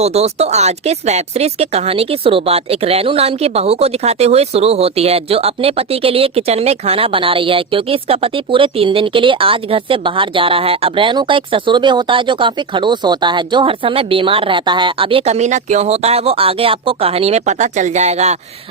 तो दोस्तों आज के इस वेब सीरीज के कहानी की शुरुआत एक रेनू नाम की बहू को दिखाते हुए शुरू होती है, जो अपने पति के लिए किचन में खाना बना रही है, क्योंकि इसका पति पूरे 3 दिन के लिए आज घर से बाहर जा रहा है। अब रेनू का एक ससुर भी होता है जो काफी खड़ूस होता है, जो हर समय बीमार रहता है। अब ये कमीना क्यों होता है वो आगे आपको कहानी में पता चल जाएगा।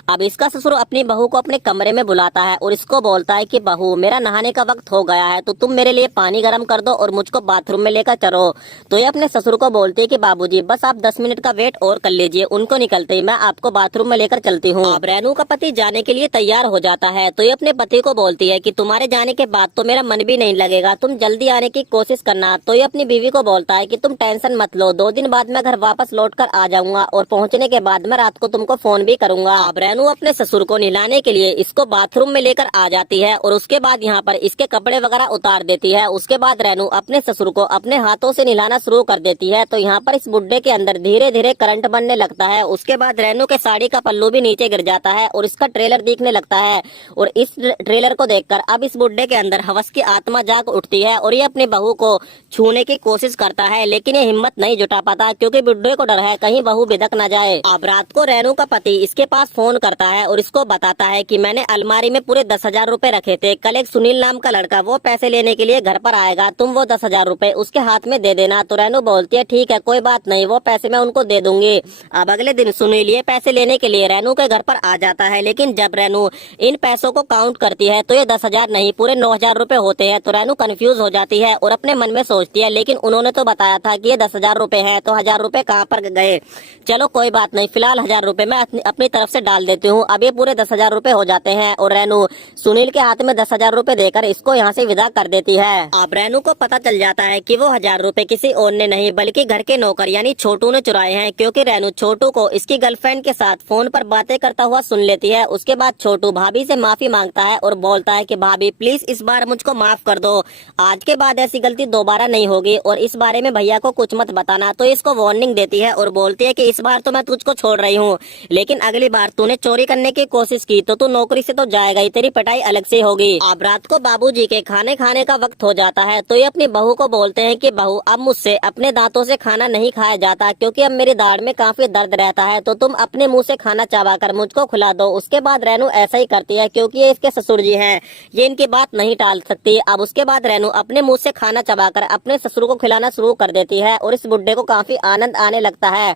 अब इसका ससुर अपनी बहू को अपने कमरे में बुलाता है और इसको बोलता है कि बहू, मेरा नहाने का वक्त हो गया है, तो तुम मेरे लिए पानी गर्म कर दो और मुझको बाथरूम में लेकर चलो। तो ये अपने ससुर को बोलती है कि बाबूजी बस आप 10 मिनट का वेट और कर लीजिए, उनको निकलते ही मैं आपको बाथरूम में लेकर चलती हूँ। अब रेनू का पति जाने के लिए तैयार हो जाता है, तो ये अपने पति को बोलती है कि तुम्हारे जाने के बाद तो मेरा मन भी नहीं लगेगा, तुम जल्दी आने की कोशिश करना। तो ये अपनी बीवी को बोलता है कि तुम टेंशन मत लो, 2 दिन बाद मैं घर वापस लौट कर आ जाऊंगा और पहुँचने के बाद मैं रात को तुमको फोन भी करूंगा। अब रेनू अपने ससुर को नहलाने के लिए इसको बाथरूम में लेकर आ जाती है और उसके बाद यहाँ पर इसके कपड़े वगैरह उतार देती है। उसके बाद रेनू अपने ससुर को अपने हाथों से नहलाना शुरू कर देती है। तो यहाँ पर इस बुड्ढे के अंदर धीरे धीरे करंट बनने लगता है। उसके बाद रेनू के साड़ी का पल्लू भी नीचे गिर जाता है और इसका ट्रेलर दिखने लगता है। और इस ट्रेलर को देखकर अब इस बुड्ढे के अंदर हवस की आत्मा जाग उठती है और ये अपनी बहू को छूने की कोशिश करता है, लेकिन ये हिम्मत नहीं जुटा पाता, क्योंकि बुड्ढे को डर है कहीं बहू बिदक न जाए। अब रात को रेनू का पति इसके पास फोन करता है और इसको बताता है कि मैंने अलमारी में पूरे 10,000 रुपए रखे थे, कल एक सुनील नाम का लड़का वो पैसे लेने के लिए घर पर आएगा, तुम वो 10,000 रुपए उसके हाथ में दे देना। तो रेनू बोलती है ठीक है कोई बात नहीं, वो पैसे मैं उनको दे दूंगी। अब अगले दिन सुनील ये पैसे लेने के लिए रेनू के घर पर आ जाता है, लेकिन जब रेनू इन पैसों को काउंट करती है तो ये 10,000 नहीं पूरे 9,000 रुपए होते हैं। तो रेनू कंफ्यूज हो जाती है और अपने मन में सोचती है लेकिन उन्होंने तो बताया था कि ये 10,000 रुपए है, तो 1,000 रुपए कहाँ पर गए। चलो कोई बात नहीं, फिलहाल 1,000 रुपए मैं अपनी तरफ से डाल देती हूँ। अब ये पूरे 10,000 रुपए हो जाते हैं और रेनू सुनील के हाथ में 10,000 रुपए देकर इसको यहाँ से विदा कर देती है। अब रेनू को पता चल जाता है कि वो 1,000 रुपए किसी और ने नहीं बल्कि घर के नौकर यानी छोटू ने चुराए हैं, क्योंकि रेनू छोटू को इसकी गर्लफ्रेंड के साथ फोन पर बातें करता हुआ सुन लेती है। उसके बाद छोटू भाभी से माफी मांगता है और बोलता है कि भाभी प्लीज इस बार मुझको माफ कर दो, आज के बाद ऐसी गलती दोबारा नहीं होगी और इस बारे में भैया को कुछ मत बताना। तो इसको वार्निंग देती है और बोलती है कि इस बार तो मैं तुझको छोड़ रही हूँ, लेकिन अगली बार तूने चोरी करने की कोशिश की तो तू नौकरी से तो जाएगा ही, तेरी पिटाई अलग से होगी। अब रात को बाबूजी के खाने खाने का वक्त हो जाता है, तो ये अपनी बहू को बोलते हैं कि बहू अब मुझसे अपने दांतों से खाना नहीं खाया जाता, क्योंकि अब मेरी दाढ़ में काफी दर्द रहता है, तो तुम अपने मुंह से खाना चबाकर मुझको खिला दो। उसके बाद रेनू ऐसा ही करती है, क्योंकि ये इसके ससुर जी हैं, ये इनकी बात नहीं टाल सकती। अब उसके बाद रेनू अपने मुंह से खाना चबाकर अपने ससुर को खिलाना शुरू कर देती है और इस बुड्ढे को काफी आनंद आने लगता है।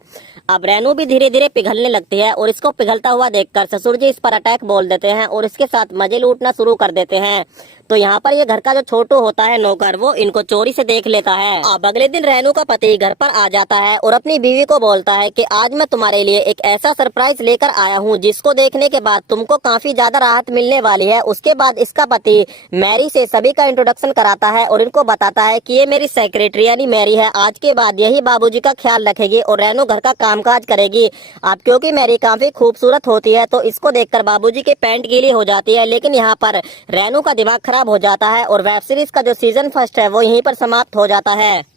अब रेनू भी धीरे धीरे पिघलने लगती है और इसको पिघलता हुआ देखकर ससुर जी इस पर अटैक बोल देते हैं और इसके साथ मजे लूटना शुरू कर देते हैं। तो यहाँ पर ये घर का जो छोटू होता है नौकर, वो इनको चोरी से देख लेता है। अब अगले दिन रेनू का पति घर पर आ जाता है और अपनी बीवी को बोलता है कि आज मैं तुम्हारे लिए एक ऐसा सरप्राइज लेकर आया हूँ जिसको देखने के बाद तुमको काफी ज्यादा राहत मिलने वाली है। उसके बाद इसका पति मैरी से सभी का इंट्रोडक्शन कराता है और इनको बताता है कि ये मेरी सेक्रेटरी यानी मैरी है, आज के बाद यही बाबूजी का ख्याल रखेगी और रेनू घर का कामकाज करेगी। अब क्योंकि मैरी काफी खूबसूरत होती है तो इसको देखकर बाबूजी की पैंट गीली हो जाती है, लेकिन यहाँ पर रेनू का दिमाग खराब हो जाता है और वेब सीरीज का जो सीजन 1 है वो यहीं पर समाप्त हो जाता है।